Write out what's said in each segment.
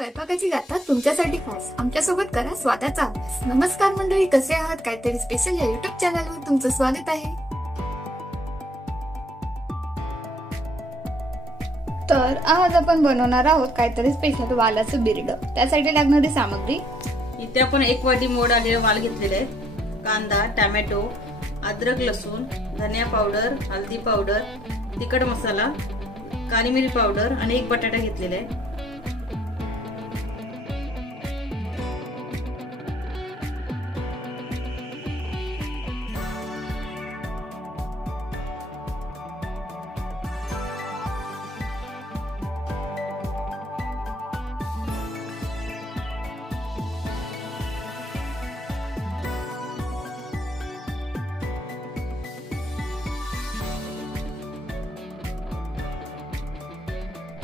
स्वयंपाकाची गाथा तुमच्यासाठी खास आमच्यासोबत करा स्वादाचा अभ्यास। नमस्कार मंडळी, कसे आहात? काहीतरी स्पेशल या युट्यूब चॅनलवर तुमचं स्वागत आहे। तर आज आपण बनवणार आहोत काहीतरी स्पेशल वालाचं बिरड। त्यासाठी लागणारी सामग्री इथे आपण 1 वाटी मोड आलेले वाल घेतलेले आहेत, कांदा, टोमॅटो, अद्रक, लसूण, धनिया पावडर, हळदी पावडर, तिखट मसाला, काली मिरी पावडर आणि 1 बटाटा घेतलेला आहे।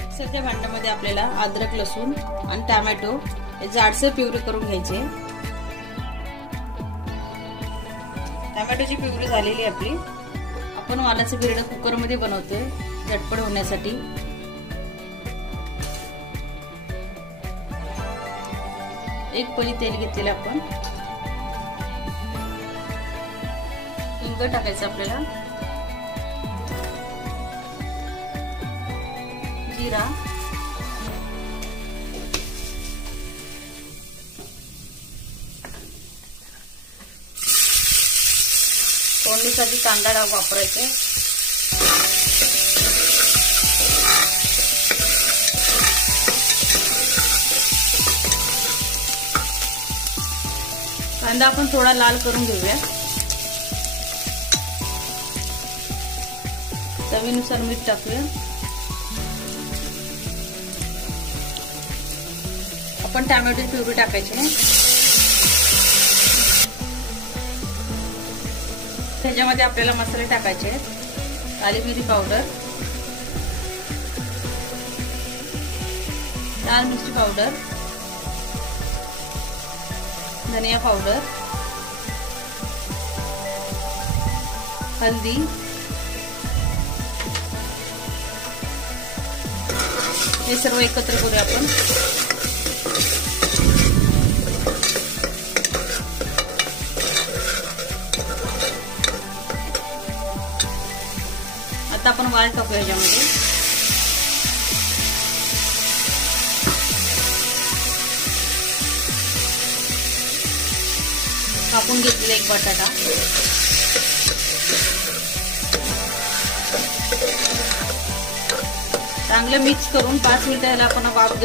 मिक्सरच्या भांड्यामध्ये आपल्याला अद्रक, लसूण आणि टोमॅटो हे जाडसर प्युरी करून घ्यायचे। टोमॅटोची प्युरी झालेली आपली। आपण वालाचं बिरड कुकर मध्ये बनवतोय झटपट होण्यासाठी। एक पळी तेल घेतलेलं आपण, हिंग टाकायचं आपल्याला, जिरा, फोडणीसाठी कांदा वापरायचा। कांदा आपण थोडा लाल करून घेऊया। चवीनुसार मीठ टाकूया। आपण टोमॅटोची प्युरी टाकायची। त्याच्यामध्ये आपल्याला मसाले टाकायचे आहेत, काली मिरी पावडर, लाल मिरची पावडर, धनिया पावडर, हल्दी, हे सर्व एकत्र करूया आपण। आता आपण वाल टाकूया याच्यामध्ये। कापून घेतलेला 1 बटाटा, चांगलं मिक्स करून 5 मिनिटं याला आपण वाफ देऊ।